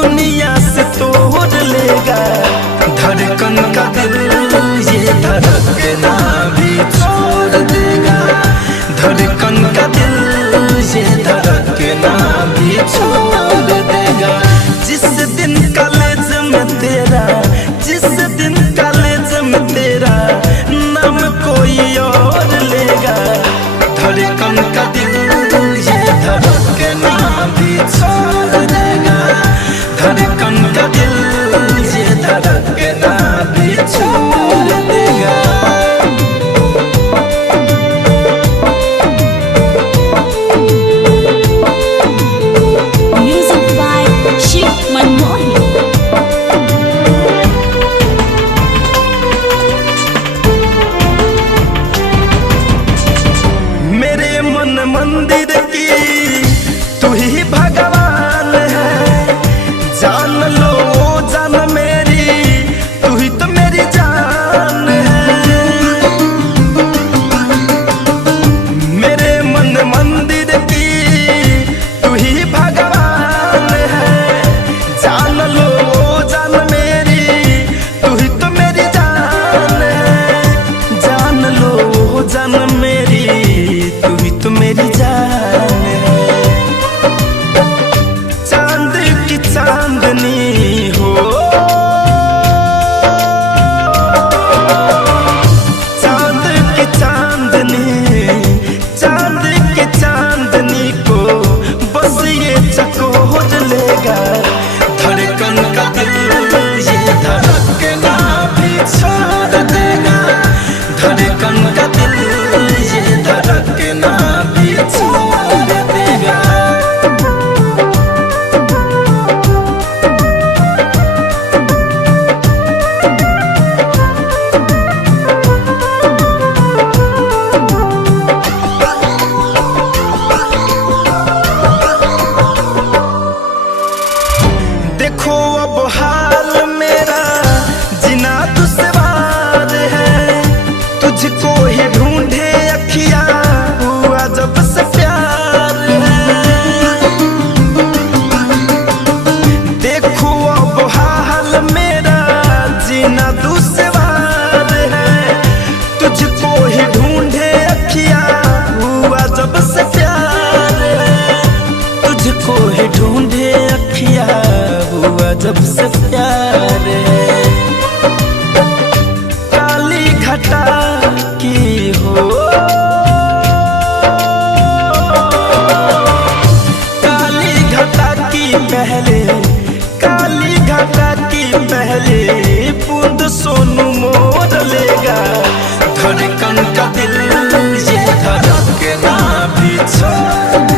दुनिया से तोड़ लेगा। धड़कन का दिल ये धड़कना भी छोड़ देगा। धड़कन का दिल ये धड़कना भी छोड़ देगा। जिस दिन कॉलेज में तेरा, जिस दिन कॉलेज में तेरा नाम कोई और लेगा। धड़कन का दिल ये धड़कना भी छोड़ देगा। धड़कन का दिल ये धड़कना भी छोड़ देगा। Music by Shiv Manmohan. मेरे मन मंदिर की तू ही भगवान है। जान लो जान मेरी, तू ही तो मेरी जान है। मेरे मन मंदिर की तू ही भगवान है। जान लो जान मेरी, तू ही तो मेरी जान है। जान लो जान मेरी, तू ही तो मेरी जान है। चांद की चांदनी हो, चांद की चांदनी, चांद की चांदनी को बस ये चकोर लेगा। धड़कन का दिल ये धड़कना भी छोड़ देगा। धड़कन का दिल ये धड़कना भी छोड़ देगा। देखो अब हाल मेरा जीना दुश्वार है। तुझको ही ढूंढे अखियां हुआ जब से प्यार है। देखो अब हाल मेरा जीना दुश्वार है। तुझको ही ढूंढे अखियां हुआ जब से प्यार है। तुझको ही ढूंढे अखियां हुआ जब से प्यार है। काली घटा की हो, काली घटा की पहले, काली घटा की पहले बूंद सोनू मोर लेगा। धड़कन का दिल ये धड़कना भी छोड़